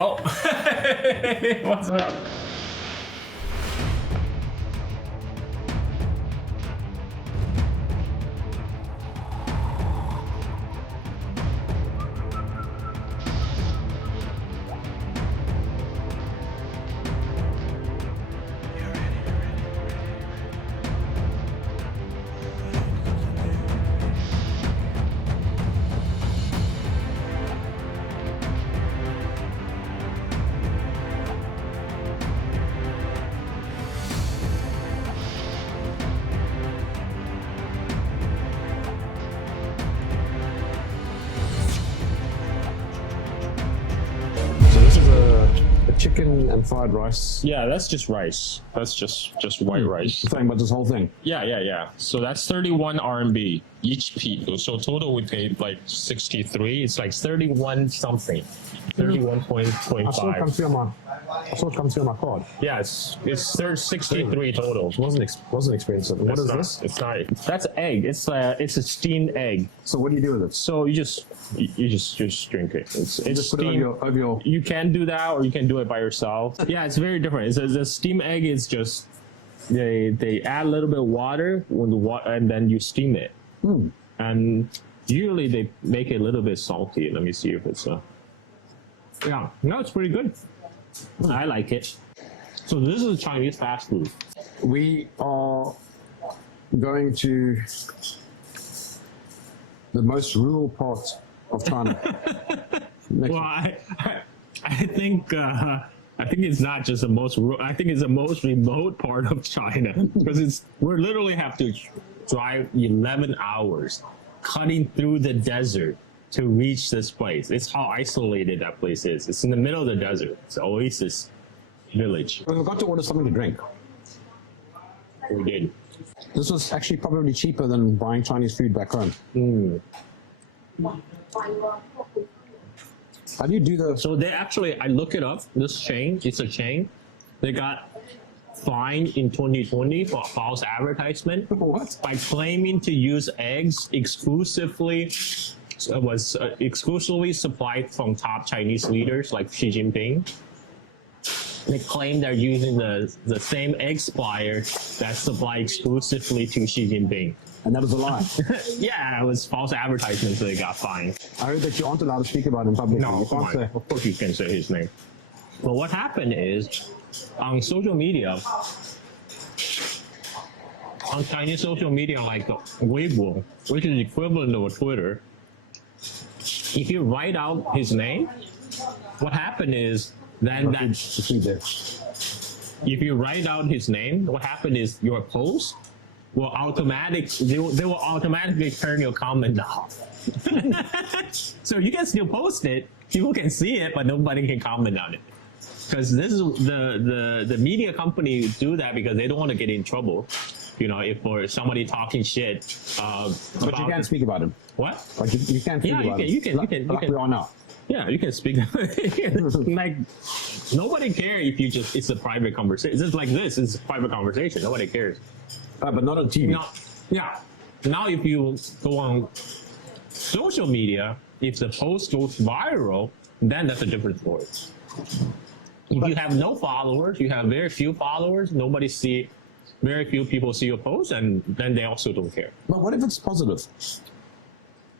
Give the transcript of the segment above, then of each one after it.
Oh, what's up? Chicken and fried rice. Yeah, that's just rice. That's just white rice. Thing, but this whole thing. Yeah. So that's 31 RMB each piece. So total we paid like 63. It's like 31 something. 31.5. I saw it come through on my card. Yeah, it's 63 total. Wasn't expensive. What is this? It's not. That's egg. It's a steamed egg. So what do you do with it? So you just drink it. It's Just put it steamed. over your. You can do that, or you can do it by yourself. Yeah, it's very different. The steamed egg is just they add a little bit of water when and then you steam it. And usually they make it a little bit salty. Let me see if it's yeah, no, it's pretty good. I like it. So this is Chinese fast food. We are going to the most rural part of China. Well, I think it's not just the most. I think it's the most remote part of China because we literally have to drive 11 hours, cutting through the desert to reach this place. It's how isolated that place is. It's in the middle of the desert. It's an oasis village. We forgot to order something to drink. We did. This was actually probably cheaper than buying Chinese food back home. How do you do the? So they actually, I look it up. This chain, it's a chain. They got fined in 2020 for false advertisement. What? By claiming to use eggs exclusively supplied from top Chinese leaders like Xi Jinping. They claim they're using the same egg supplier that supply exclusively to Xi Jinping. And that was a lie. Yeah, it was false advertisement, so they got fined. I heard that you aren't allowed to speak about him publicly. No, You come can't on. say. Of course you can say his name. But what happened is, on social media, on Chinese social media like Weibo, which is equivalent to Twitter, if you write out his name, what happened is then that if you write out his name, what happened is your post will they will automatically turn your comment off. So you can still post it, people can see it, but nobody can comment on it. Because this is the media company do that because they don't want to get in trouble. You know, if for somebody talking shit. But you can't speak about him. What? Like you can't speak about him. You can. We are now. Yeah, you can speak. Like nobody cares if you just. It's a private conversation. It's just like this. It's a private conversation. Nobody cares. But not on TV. No, yeah. Now if you go on social media, if the post goes viral, then that's a different story. If you have no followers, you have very few followers, very few people see your post, and then they also don't care. But what if it's positive?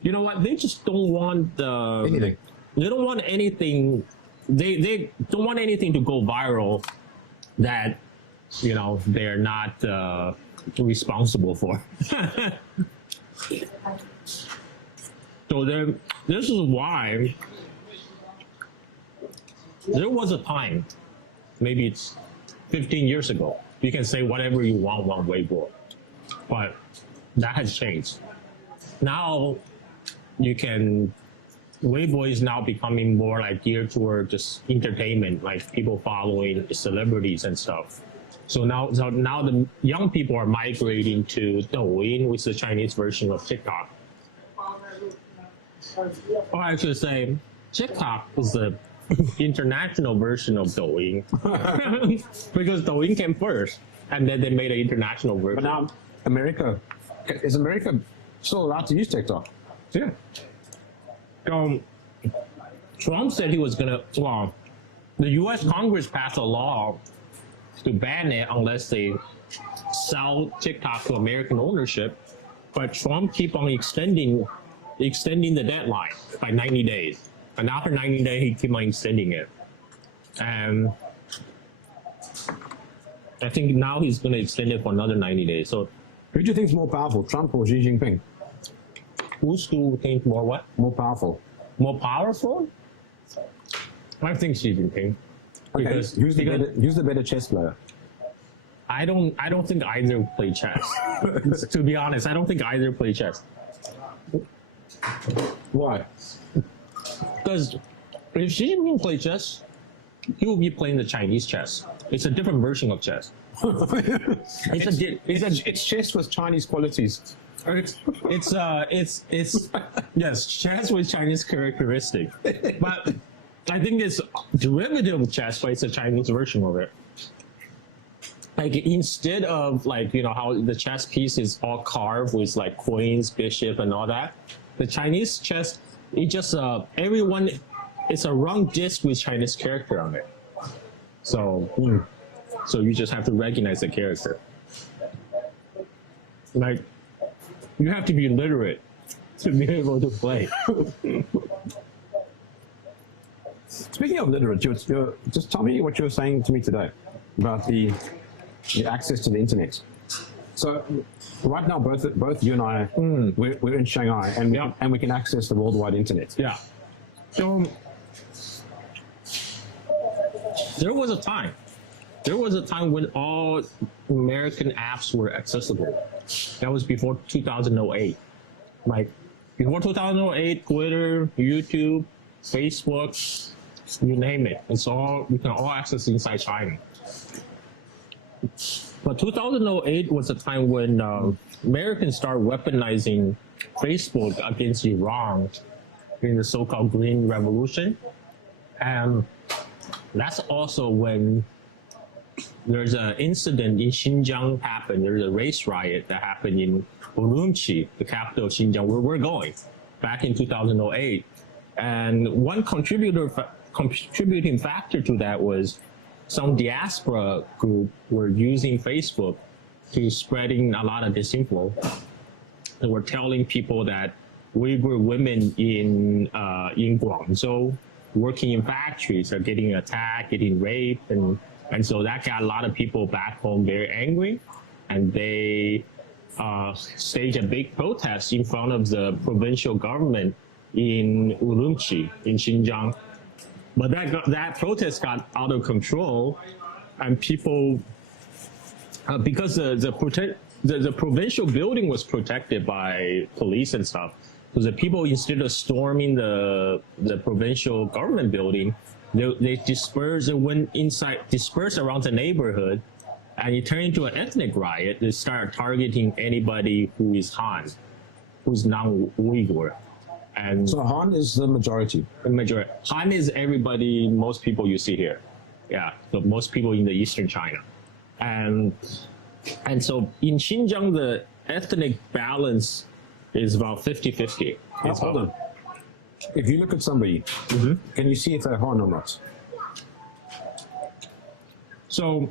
You know what? They just don't want Anything. They don't want anything. They don't want anything to go viral that they're not responsible for. So this is why there was a time, maybe it's 15 years ago, you can say whatever you want on Weibo, but that has changed. Now Weibo is now becoming more like geared toward just entertainment, like people following celebrities and stuff. So now the young people are migrating to Douyin, which is the Chinese version of TikTok. Or I should say, TikTok is the international version of Douyin. Because Douyin came first, and then they made an international version. But now, is America still allowed to use TikTok? Yeah. Trump said he was gonna, the U.S. Congress passed a law to ban it unless they sell TikTok to American ownership, but Trump keep on extending the deadline by 90 days. And after 90 days, he keep on extending it. And I think now he's going to extend it for another 90 days. So Who do you think is more powerful, Trump or Xi Jinping? who's to think more what? More powerful. More powerful? I think Xi Jinping. Okay, Because, who's the better chess player? I don't think either play chess. To be honest, I don't think either play chess. Why? Because if Xi Jinping play chess, he will be playing the Chinese chess. It's a different version of chess. It's chess with Chinese qualities. It's yes, chess with Chinese characteristics. But I think it's derivative of chess, but it's a Chinese version of it. Like instead of like, you know, how the chess piece is all carved with like queens, bishop and all that, the Chinese chess, it just everyone, it's a round disc with Chinese character on it. So so you just have to recognize the character. Like you have to be literate to be able to play. Speaking of literature, just tell me what you were saying to me today about the access to the internet. So right now, both you and I, we're in Shanghai, and we can access the worldwide internet. Yeah. So there was a time when all American apps were accessible. That was before 2008. Like before 2008, Twitter, YouTube, Facebook, you name it. We can all access inside China. But 2008 was a time when Americans started weaponizing Facebook against Iran in the so-called Green Revolution. And that's also when there's an incident in Xinjiang happened. There's a race riot that happened in Urumqi, the capital of Xinjiang, where we're going, back in 2008. And one contributing factor to that was some diaspora group were using Facebook to spreading a lot of disinfo. They were telling people that Uyghur women in Guangzhou working in factories are getting attacked, getting raped, and so that got a lot of people back home very angry, and they staged a big protest in front of the provincial government in Urumqi, in Xinjiang. But that protest got out of control, and people, because the provincial building was protected by police and stuff, so the people, instead of storming the provincial government building, they dispersed and went inside, dispersed around the neighborhood, and it turned into an ethnic riot. They started targeting anybody who is Han, who's non-Uyghur. And so Han is the majority. The majority. Han is everybody, most people you see here. Yeah, so most people in the eastern China. And so in Xinjiang, the ethnic balance is about 50-50. Hold on. If you look at somebody, can you see if they're Han or not? So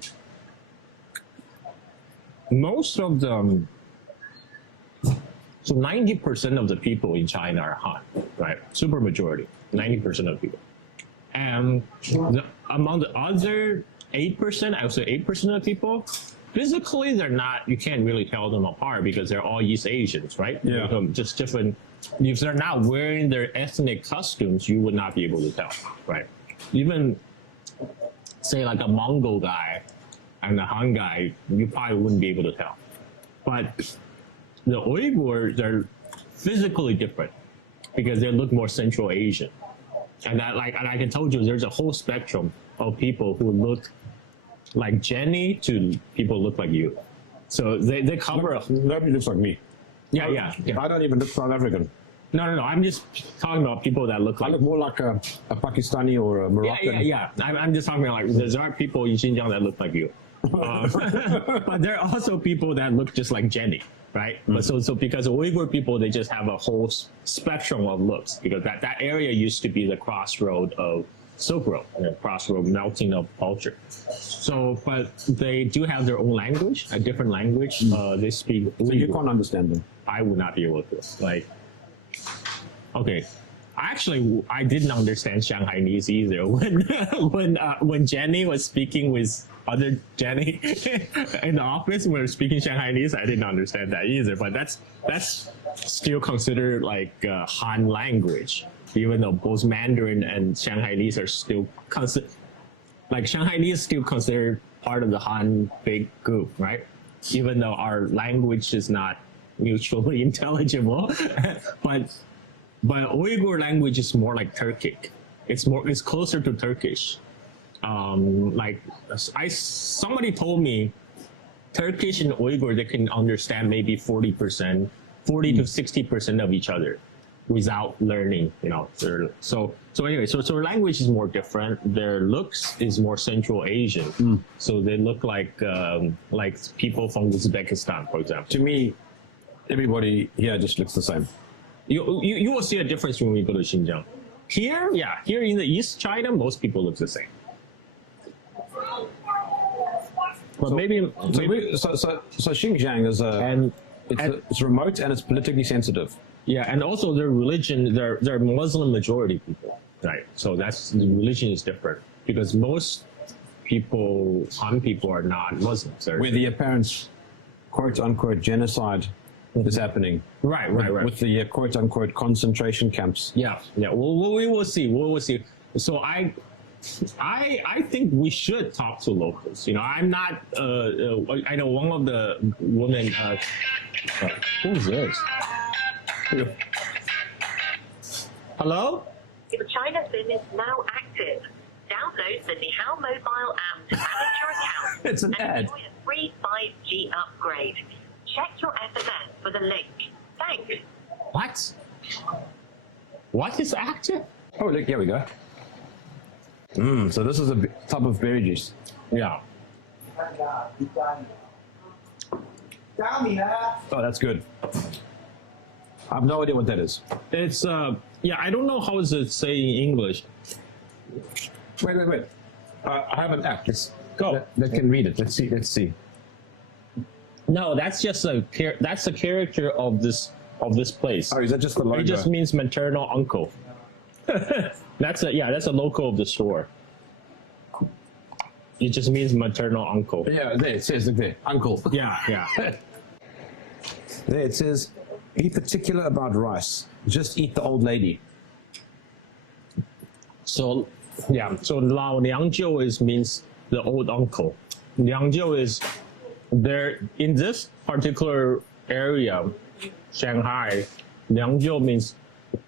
most of them, so 90% of the people in China are Han, right? Super majority, 90% of people. And among the other 8%, I would say 8% of people, physically they're not, you can't really tell them apart because they're all East Asians, right? Yeah. Just different, if they're not wearing their ethnic costumes, you would not be able to tell, right? Even say like a Mongol guy and a Han guy, you probably wouldn't be able to tell. But the Uyghurs, they're physically different because they look more Central Asian. And that, like, and like I told you, there's a whole spectrum of people who look like Jenny to people look like you. So they cover. Nobody looks like me. Yeah. I don't even look South African. No. I'm just talking about people that look like. I look more like a Pakistani or a Moroccan. Yeah. I'm just talking about, like, there are people in Xinjiang that look like you. But there are also people that look just like Jenny, right? But so because Uyghur people, they just have a whole spectrum of looks, because that area used to be the crossroad of Silk Road, crossroad, melting of culture. So, but they do have their own language, a different language. They speak. So you can't understand them. I would not be able to. Like, okay, I didn't understand Shanghainese either. When Jenny was speaking with other Jenny in the office, we were speaking Shanghainese. I didn't understand that either. But that's still considered like Han language, even though both Mandarin and Shanghainese are still considered. Like Shanghainese is still considered part of the Han big group, right? Even though our language is not mutually intelligible, but Uyghur language is more like Turkic. It's closer to Turkish. Like somebody told me Turkish and Uyghur, they can understand maybe 40% to 60% of each other without learning, you know. So anyway, so their language is more different. Their looks is more Central Asian. So they look like people from Uzbekistan, for example. To me, everybody here just looks the same. You will see a difference when we go to Xinjiang. Here in the East China, most people look the same. But so Xinjiang is it's remote and it's politically sensitive. Yeah, and also their religion, they're Muslim majority people, right? So the religion is different because most people, Han people, are not Muslims. Where the apparent quote unquote genocide is happening. Right. With the quote unquote concentration camps. Yeah. Well, we will see. So I think we should talk to locals. You know, I'm not. I know one of the women. Who's this? Hello? China SIM is now active. Download the Nihao mobile app to manage your account. It's an ad. Enjoy a free 5G upgrade. Check your SMS for the link. Thanks. What? What is active? Oh, look, here we go. So this is a type of berry juice. Yeah. Oh, that's good. I have no idea what that is. It's I don't know how is it say in English. Wait. I have an app. Go. That can read it. Let's see. No, that's just that's the character of this place. Oh, is that just the logo? It just means maternal uncle. That's a logo of the store. It just means maternal uncle. Yeah, there it says, look there, uncle. Yeah. There it says, be particular about rice. Just eat the old lady. So Lao Liangjiu means the old uncle. Liangjiu is there in this particular area, Shanghai. Liangjiu means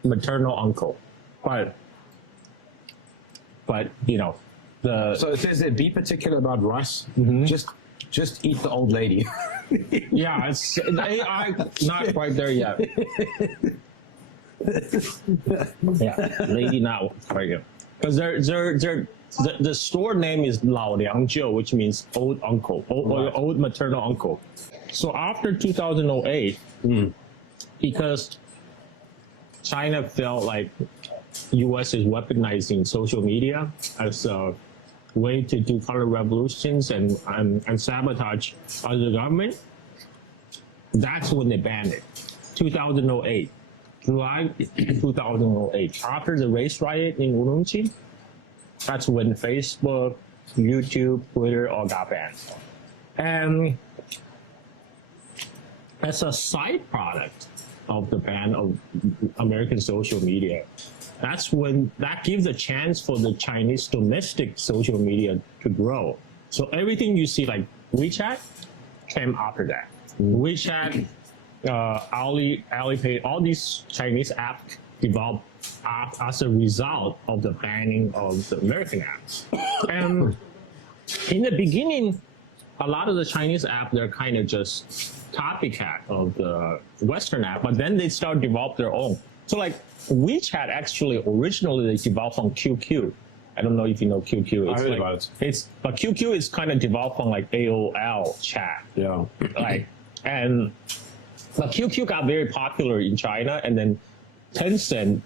maternal uncle, but you know So it says there, be particular about rice. Just eat the old lady. Yeah, I'm not quite there yet. Yeah, lady now. Because the store name is Lao Liangjiu, which means old uncle, or old maternal uncle. So after 2008, because China felt like U.S. is weaponizing social media as a way to do color revolutions and sabotage other government, that's when they banned it. 2008, July 2008. After the race riot in Urumqi, that's when Facebook, YouTube, Twitter all got banned. And as a side product of the ban of American social media, that gives a chance for the Chinese domestic social media to grow. So everything you see like WeChat came after that. WeChat, Alipay, all these Chinese apps developed as a result of the banning of the American apps. And in the beginning, a lot of the Chinese apps, they're kind of just copycat of the Western app, but then they start develop their own. So like WeChat actually originally they developed on QQ. I don't know if you know QQ. I heard about it. But QQ is kind of developed on like AOL chat. Yeah. But QQ got very popular in China, and then Tencent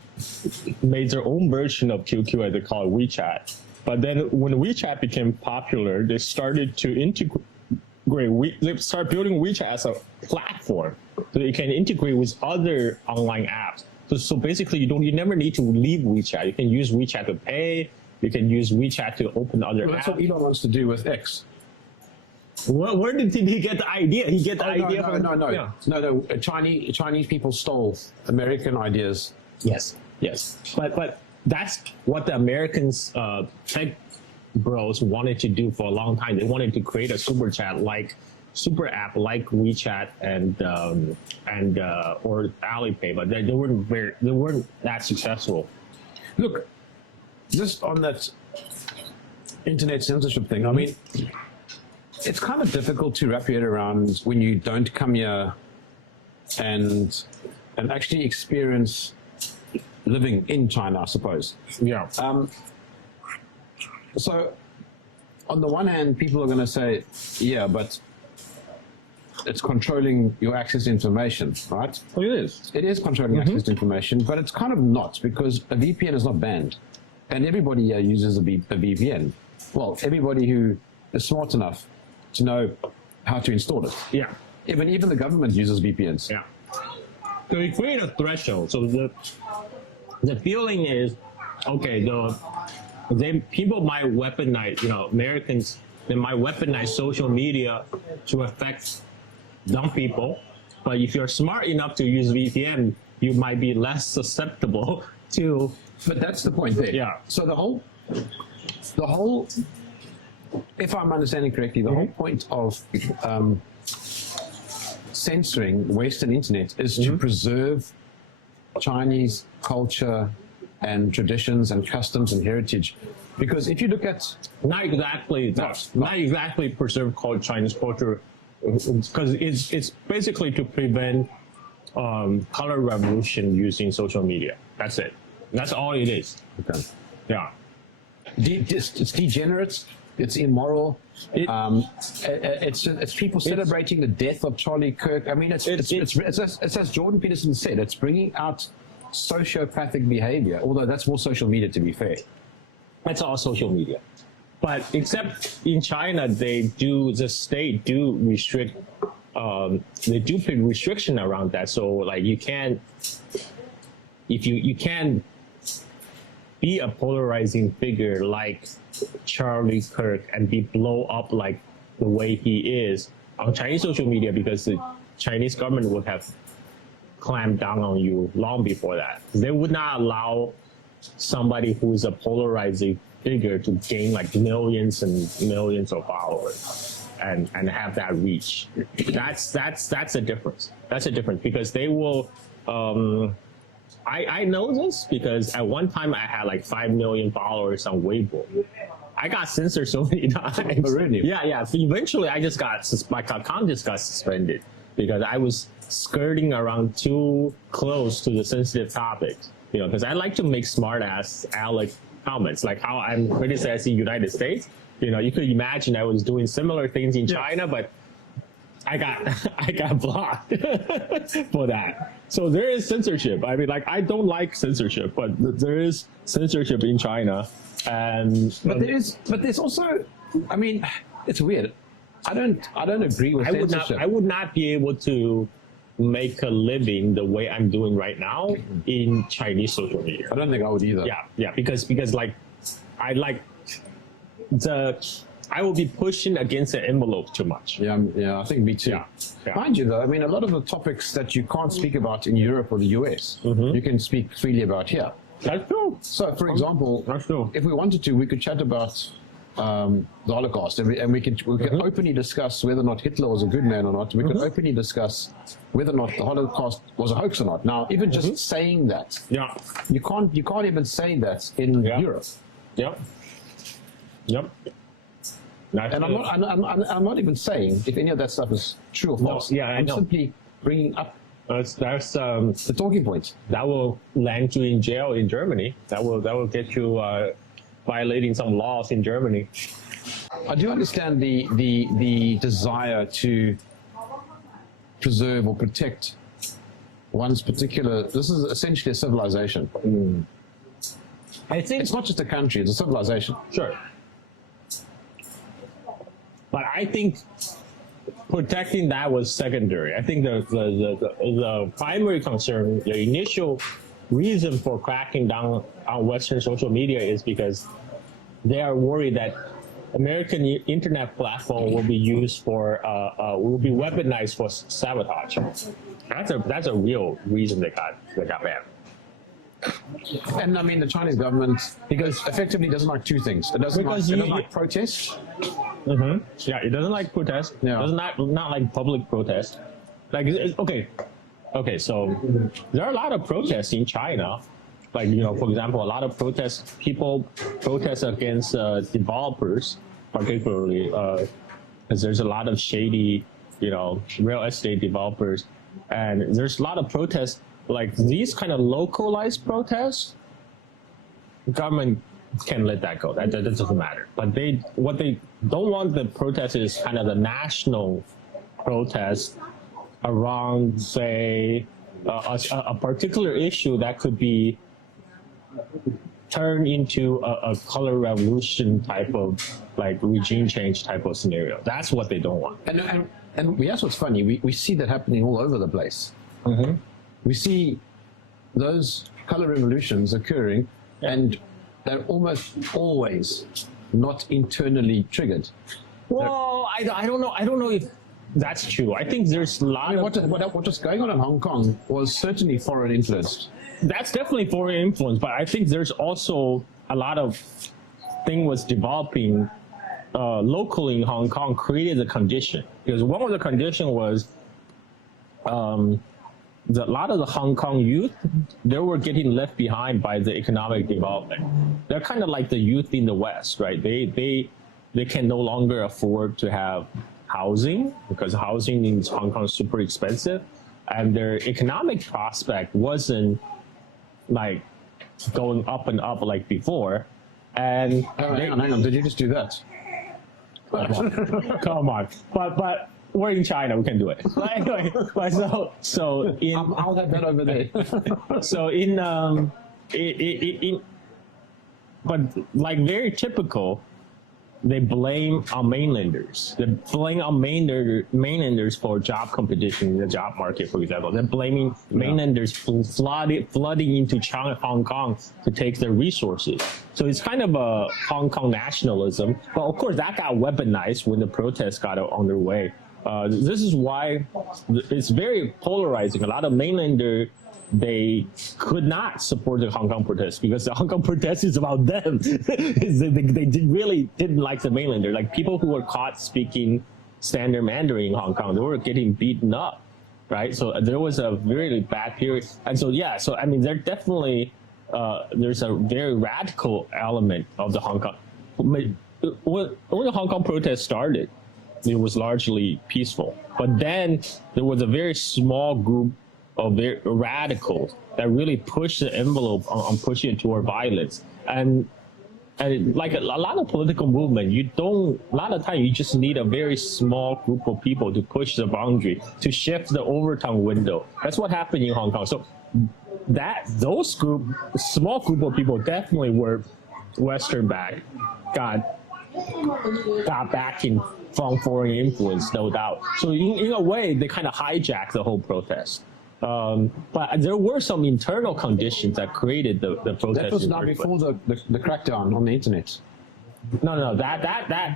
made their own version of QQ, as they call it, WeChat. But then when WeChat became popular, they started to integrate. They start building WeChat as a platform, so it can integrate with other online apps. So basically, you never need to leave WeChat. You can use WeChat to pay. You can use WeChat to open other apps. That's what Elon wants to do with X. Where did he get the idea? He get the idea from no. Chinese people stole American ideas. Yes. But that's what the Americans tech bros wanted to do for a long time. They wanted to create a super app like WeChat and or Alipay, but they weren't that successful. Look, just on that internet censorship thing, I mean, it's kind of difficult to wrap your head around when you don't come here and actually experience living in China, I suppose. Yeah. So, on the one hand, people are going to say, yeah, but it's controlling your access to information, right? Well, it is. It is controlling access to information, but it's kind of not, because a VPN is not banned. And everybody here uses a VPN. Well, everybody who is smart enough to know how to install it. Yeah. Even the government uses VPNs. Yeah. So we create a threshold. So the feeling is, okay, people might weaponize, Americans, they might weaponize social media to affect dumb people. But if you're smart enough to use VPN, you might be less susceptible to. But that's the point there. Yeah. So the whole, if I'm understanding correctly, the whole point of censoring Western internet is to preserve Chinese culture and traditions and customs and heritage. Because if you look at... Not exactly preserve Chinese culture, because it's basically to prevent color revolution using social media. That's it. That's all it is. Okay. Yeah. It's degenerate. It's immoral. It's people celebrating the death of Charlie Kirk. I mean, it's as Jordan Peterson said, it's bringing out sociopathic behavior. Although that's more social media, to be fair. That's all social media. But except in China, the state do restrict. They do put restriction around that. So like you can't, if you can't be a polarizing figure like Charlie Kirk and be blow up like the way he is on Chinese social media, because the Chinese government would have clamped down on you long before that. They would not allow somebody who is a polarizing figure to gain like millions and millions of followers and have that reach. That's a difference. That's a difference, because they will. I know this because at one time I had like 5 million followers on Weibo. I got censored so many times. Oh, really? Yeah. So eventually, my account just got suspended because I was skirting around too close to the sensitive topics. Because I like to make smart-ass Alec comments, like how I'm criticizing the United States. You could imagine I was doing similar things in China, but I got blocked for that. So there is censorship. I mean, like, I don't like censorship, but there is censorship in China. But there's also, I mean, it's weird. I don't agree with censorship. I would not be able to make a living the way I'm doing right now in Chinese social media. I don't think I would either. Yeah, because like I will be pushing against the envelope too much. Yeah, I think me too. Yeah. Mind you, though, I mean, a lot of the topics that you can't speak about in Europe or the US, you can speak freely about here. That's true. So, for example, that's true. If we wanted to, we could chat about the Holocaust, and we could openly discuss whether or not Hitler was a good man or not. We could openly discuss whether or not the Holocaust was a hoax or not. Now, even just saying that, you can't even say that in Europe. Yep. And I'm not even saying if any of that stuff is true or false. No, I'm simply bringing up that's the talking points. That will land you in jail in Germany. That will get you violating some laws in Germany. I do understand the desire to preserve or protect one's particular. This is essentially a civilization. I think It's not just a country; it's a civilization. sure, but I think protecting that was secondary. I think the primary concern, the initial reason for cracking down on Western social media is because they are worried that American internet platform will be used for will be weaponized for sabotage. That's a real reason they got banned. And I mean, the Chinese government, because effectively doesn't like two things. It doesn't like protest. Yeah, it doesn't like protest. Yeah. It does not like public protest. Like okay. So there are a lot of protests in China. Like, for example, a lot of people protest against developers, particularly because there's a lot of shady, real estate developers, and there's a lot of protests. Like these kind of localized protests, the government can let that go. That doesn't matter. But what they don't want the protest is kind of the national protest around, say, a particular issue that could be turned into a color revolution type of, like, regime change type of scenario. That's what they don't want. And that's what's funny. We see that happening all over the place. We see those color revolutions occurring, and they're almost always not internally triggered. Well, I don't know. I don't know if that's true. I think there's a lot what was going on in Hong Kong was certainly foreign influence. That's definitely foreign influence, but I think there's also a lot of thing was developing locally in Hong Kong created the condition, because one of the condition was a lot of the Hong Kong youth, they were getting left behind by the economic development. They're kind of like the youth in the West, right? They can no longer afford to have housing, because housing in Hong Kong is super expensive, and their economic prospect wasn't like going up and up like before. And hang on, did you just do that? Come on. But we're in China, we can do it. Anyway, so in I'll have that over there. so in but like very typical, they blame on mainlanders. They blame on mainlanders for job competition in the job market, for example. They're blaming mainlanders flooding into Hong Kong to take their resources. So it's kind of a Hong Kong nationalism. But of course, that got weaponized when the protests got underway. This is why it's very polarizing. A lot of mainlanders, they could not support the Hong Kong protests because the Hong Kong protest is about them. They really didn't like the mainlander. Like people who were caught speaking standard Mandarin in Hong Kong, they were getting beaten up, right? So there was a really bad period. And so, yeah, so I mean, there definitely, there's a very radical element of the Hong Kong. When the Hong Kong protest started, it was largely peaceful. But then there was a very small group of very radicals that really pushed the envelope on pushing it toward violence. And like a lot of political movement, a lot of time you just need a very small group of people to push the boundary, to shift the overtime window. That's what happened in Hong Kong. So those small group of people definitely were Western backed, got backing from foreign influence, no doubt. So in a way, they kind of hijacked the whole protest. But there were some internal conditions that created the protest. That was not before the crackdown on the internet. No,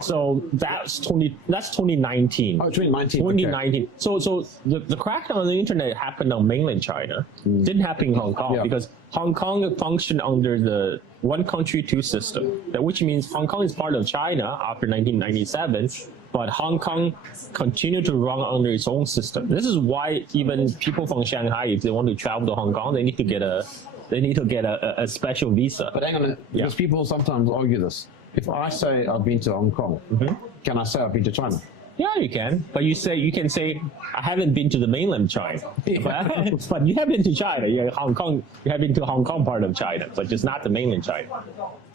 so that's 2019. Oh, 2019. 2019. Okay. So the crackdown on the internet happened on mainland China. Didn't happen in Hong Kong because Hong Kong functioned under the one country, two system, which means Hong Kong is part of China after 1997. But Hong Kong continued to run under its own system. This is why even people from Shanghai, if they want to travel to Hong Kong, they need to get a special visa. But hang on, because people sometimes argue this. If I say I've been to Hong Kong, can I say I've been to China? Yeah, you can. But you can say, I haven't been to the mainland China. But you have been to China. You're Hong Kong. You have been to Hong Kong part of China, but just not the mainland China.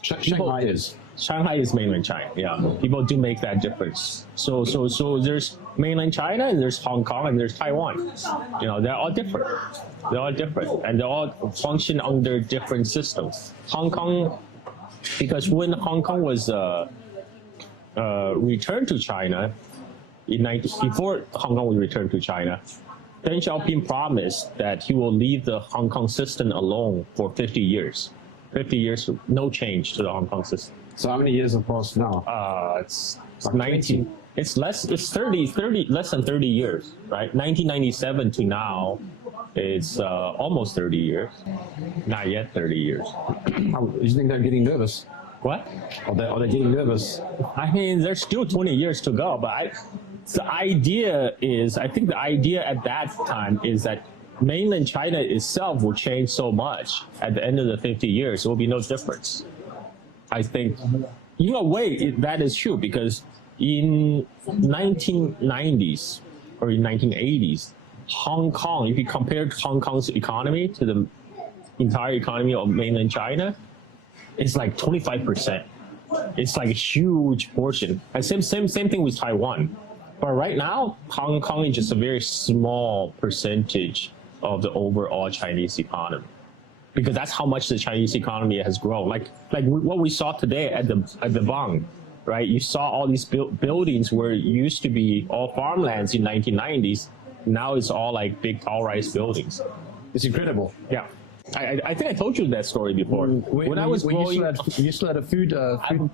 Shanghai is mainland China. Yeah, people do make that difference. So there's mainland China, and there's Hong Kong, and there's Taiwan. You know, they're all different. They're all different, and they all function under different systems. Hong Kong, because when Hong Kong was returned to China before Hong Kong was returned to China, Deng Xiaoping promised that he will leave the Hong Kong system alone for 50 years. 50 years, no change to the Hong Kong system. So how many years have passed now? It's 19. It's less than 30 years, right? 1997 to now, it's almost 30 years. Not yet 30 years. You think they're getting nervous? What? Are they getting nervous? I mean, there's still 20 years to go, but I think the idea at that time is that mainland China itself will change so much at the end of the 50 years, there will be no difference. I think, in a way, that is true, because in 1990s or in 1980s, Hong Kong, if you compare Hong Kong's economy to the entire economy of mainland China, it's like 25%. It's like a huge portion. And same thing with Taiwan. But right now, Hong Kong is just a very small percentage of the overall Chinese economy, because that's how much the Chinese economy has grown. Like what we saw today at the Bund, right? You saw all these buildings where it used to be all farmlands in 1990s. Now it's all like big tall-rise buildings. It's incredible. Yeah. I think I told you that story before. When I was growing, you still had a food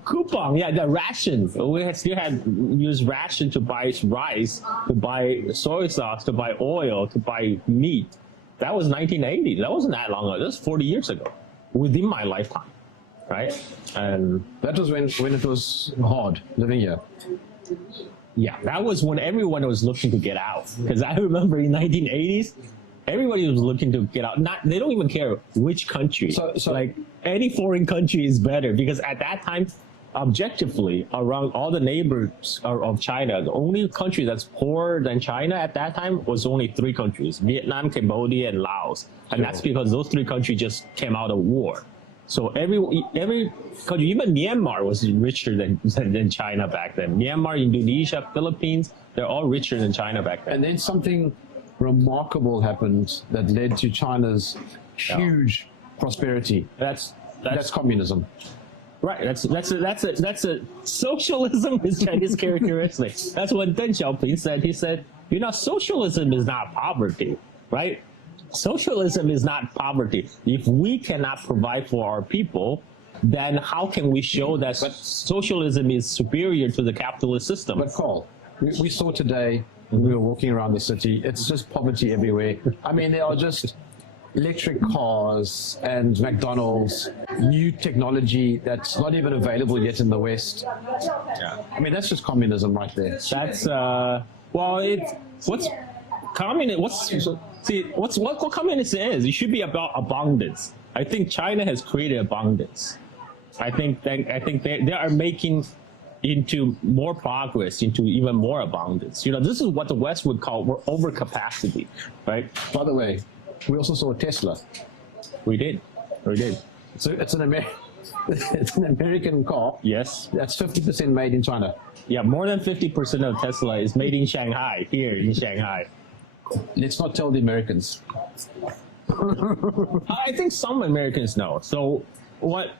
coupon. Yeah, the ration. We still had used ration to buy rice, to buy soy sauce, to buy oil, to buy meat. That was 1980. That wasn't that long ago. That was 40 years ago, within my lifetime, right? And that was when it was hard living here. Yeah, that was when everyone was looking to get out. Because I remember in 1980s. Everybody was looking to get out. They don't even care which country. So like any foreign country is better, because at that time, objectively, around all the neighbors of China, the only country that's poorer than China at that time was only 3 countries: Vietnam, Cambodia, and Laos. And that's because those 3 countries just came out of war. So every country, even Myanmar, was richer than China back then. Myanmar, Indonesia, Philippines, they're all richer than China back then. And then something remarkable happened that led to China's huge prosperity. That's communism. Right. That's a socialism is Chinese characteristic. That's what Deng Xiaoping said. He said, socialism is not poverty, right? Socialism is not poverty. If we cannot provide for our people, then how can we show that socialism is superior to the capitalist system? But Carl, we saw today, we were walking around the city, it's just poverty everywhere. I mean, there are just electric cars and McDonald's, new technology that's not even available yet in the West. Yeah. I mean, that's just communism right there. That's, what communism is? It should be about abundance. I think China has created abundance. I think they are making into more progress, into even more abundance. This is what the West would call overcapacity, right? By the way, we also saw Tesla. We did. So it's an American car. Yes. That's 50% made in China. Yeah, more than 50% of Tesla is made in Shanghai, here in Shanghai. Let's not tell the Americans. I think some Americans know. So what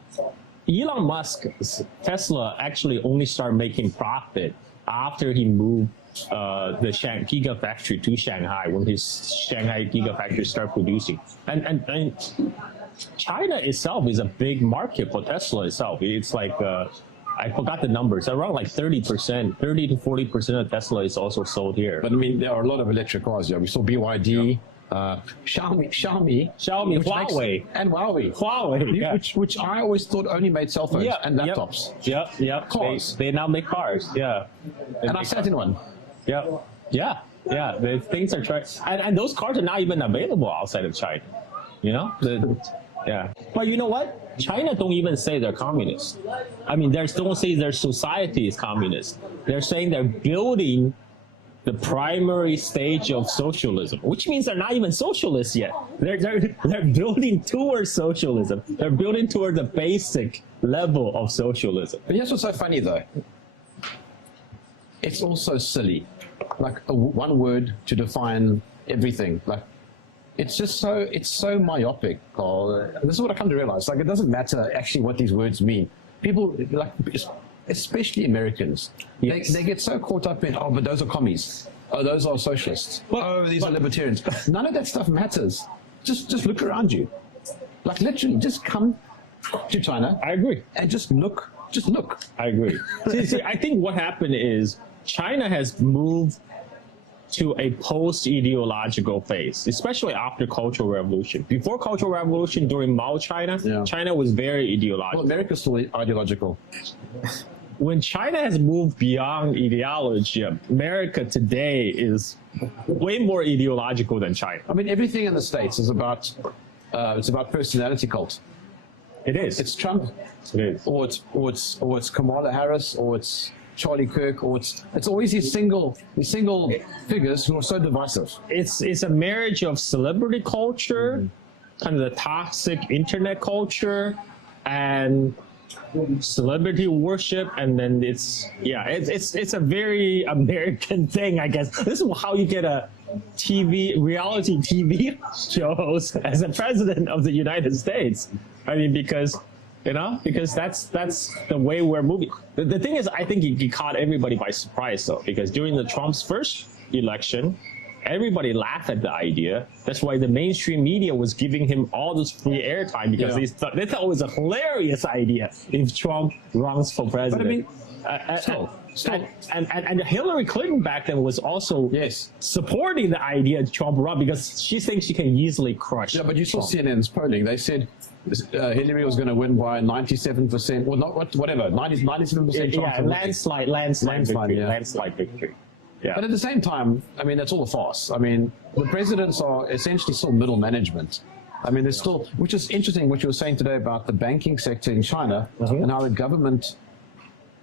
Elon Musk's Tesla actually only started making profit after he moved the Gigafactory to Shanghai, when his Shanghai Gigafactory started producing. And China itself is a big market for Tesla itself. It's like, I forgot the numbers, around like 30%, 30 to 40% of Tesla is also sold here. But I mean, there are a lot of electric cars here. We saw BYD. Xiaomi, Huawei, and Huawei, yeah. which I always thought only made cell phones and laptops. Yeah. Cars. They now make cars. Yeah. And I sat in one. Yeah. The things are trying, and those cars are not even available outside of China. Yeah. But you know what? China don't even say they're communist. I mean, they don't say their society is communist. They're saying they're building the primary stage of socialism, which means they're not even socialists yet. They're building towards socialism. They're building toward the basic level of socialism. But here's what's so funny though. It's also silly. Like one word to define everything. Like it's so myopic, Carl. This is what I come to realize. Like it doesn't matter actually what these words mean. People like, especially Americans, yes. they get so caught up in, oh, but those are commies. Oh, those are socialists. Oh, these are libertarians. None of that stuff matters. Just look around you. Like literally, just come to China. I agree. And just look. Just look. I agree. see, I think what happened is China has moved to a post-ideological phase, especially after Cultural Revolution. Before Cultural Revolution, during Mao China, China was very ideological. Well, America's still ideological. When China has moved beyond ideology, America today is way more ideological than China. I mean, everything in the States is about personality cult. It is. It's Trump. It is. Or it's Kamala Harris, or it's Charlie Kirk, or it's always these single figures who are so divisive. It's a marriage of celebrity culture, kind of the toxic internet culture, and celebrity worship, and then it's a very American thing, I guess. This is how you get a reality TV shows as a president of the United States. I mean, because that's the way we're moving. The thing is, I think it caught everybody by surprise, though, because during the Trump's first election, everybody laughed at the idea. That's why the mainstream media was giving him all this free airtime, because they thought it was a hilarious idea if Trump runs for president. But I mean, and Hillary Clinton back then was also supporting the idea of Trump run, because she thinks she can easily crush. Yeah, but you saw CNN's polling. They said Hillary was going to win by 97%, or not, whatever, 97%. Yeah, landslide victory. Yeah. But at the same time, I mean, that's all a farce. I mean, the presidents are essentially still middle management. I mean, there's still, which is interesting what you were saying today about the banking sector in China and how the government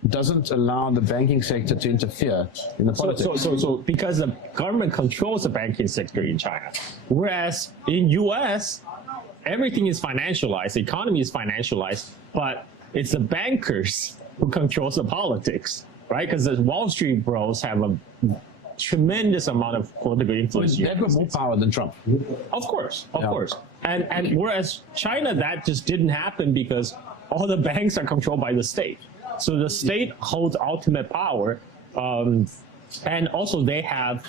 doesn't allow the banking sector to interfere in the politics. So because the government controls the banking sector in China, whereas in US, everything is financialized, the economy is financialized, but it's the bankers who controls the politics, right? Because the Wall Street bros have a tremendous amount of political influence. They've got more power than Trump. Of course. And whereas China, that just didn't happen because all the banks are controlled by the state. So the state holds ultimate power, and also they have,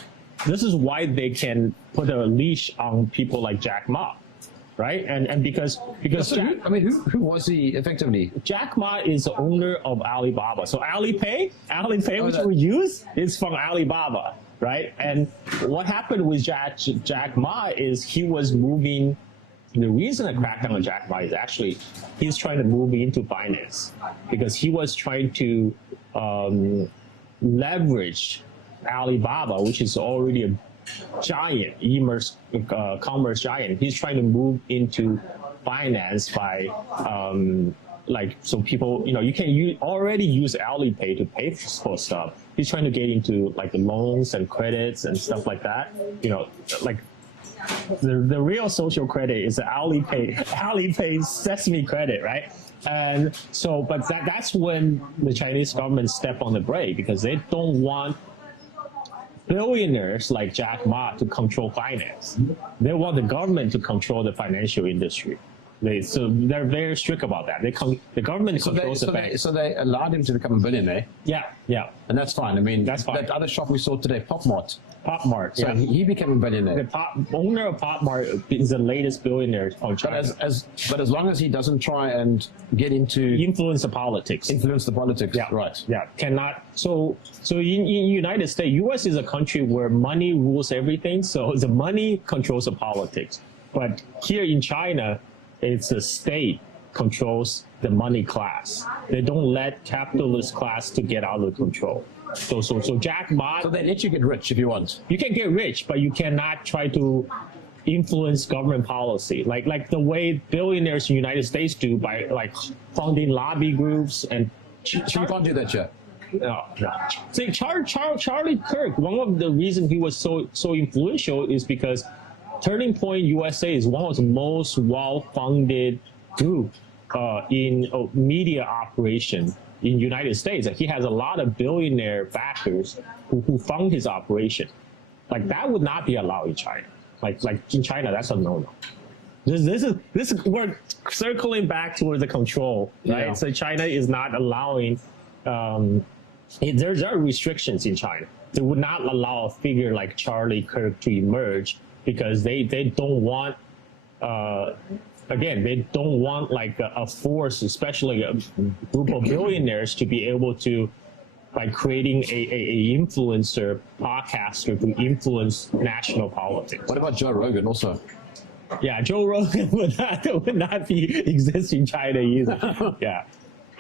this is why they can put a leash on people like Jack Ma, right? And because who was he effectively? Jack Ma is the owner of Alibaba. So Alipay, which we use, is from Alibaba, right? And what happened with Jack Ma is he was moving. The reason I cracked down on Jack Ma is actually he's trying to move into finance, because he was trying to leverage Alibaba, which is already a giant commerce giant. He's trying to move into finance by so people, you can already use Alipay to pay for stuff. He's trying to get into like the loans and credits and stuff like that. The real social credit is the Alipay Sesame credit, right? And so, but that's when the Chinese government stepped on the brake, because they don't want billionaires like Jack Ma to control finance. They want the government to control the financial industry. So they're very strict about that. The government controls the bank. So they allowed him to become a billionaire. Yeah. And that's fine. I mean, that's fine. That other shop we saw today, Pop Mart. So he became a billionaire. The owner of Pop Mart is the latest billionaire on China. But as long as he doesn't try and get into influence the politics. Yeah. Right. Yeah. Cannot. So in United States, US is a country where money rules everything. So the money controls the politics. But here in China, it's the state controls the money class. They don't let capitalist class to get out of control. So Jack Ma. So they let you get rich if you want. You can get rich, but you cannot try to influence government policy, like the way billionaires in the United States do by like funding lobby groups and. You can't do that, Joe. No. See, Charlie Kirk, one of the reasons he was so influential is because Turning Point USA is one of the most well-funded group in media operation in United States. He has a lot of billionaire backers who fund his operation. Like that would not be allowed in China. Like in China, that's a no-no. This is we're circling back towards the control, right? Yeah. So China is not allowing. There are restrictions in China. They would not allow a figure like Charlie Kirk to emerge because they don't want. Again, they don't want like a force, especially a group of billionaires, to be able to, like, creating a influencer podcaster to influence national politics. What about Joe Rogan also? Yeah, Joe Rogan would not exist in China either. Yeah,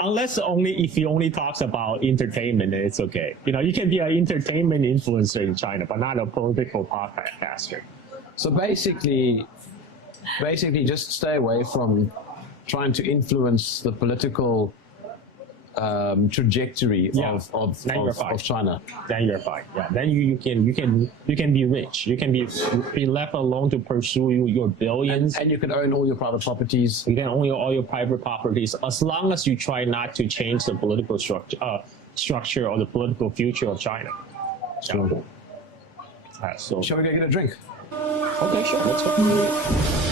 unless if he only talks about entertainment, then it's okay. You know, you can be an entertainment influencer in China, but not a political podcaster. So basically, just stay away from trying to influence the political trajectory of China. Then you're fine. Yeah. Then you can be rich. You can be left alone to pursue your billions. And you can own all your private properties. You can own all your private properties as long as you try not to change the political structure or the political future of China. So, shall we go get a drink? Okay, sure. Let's go.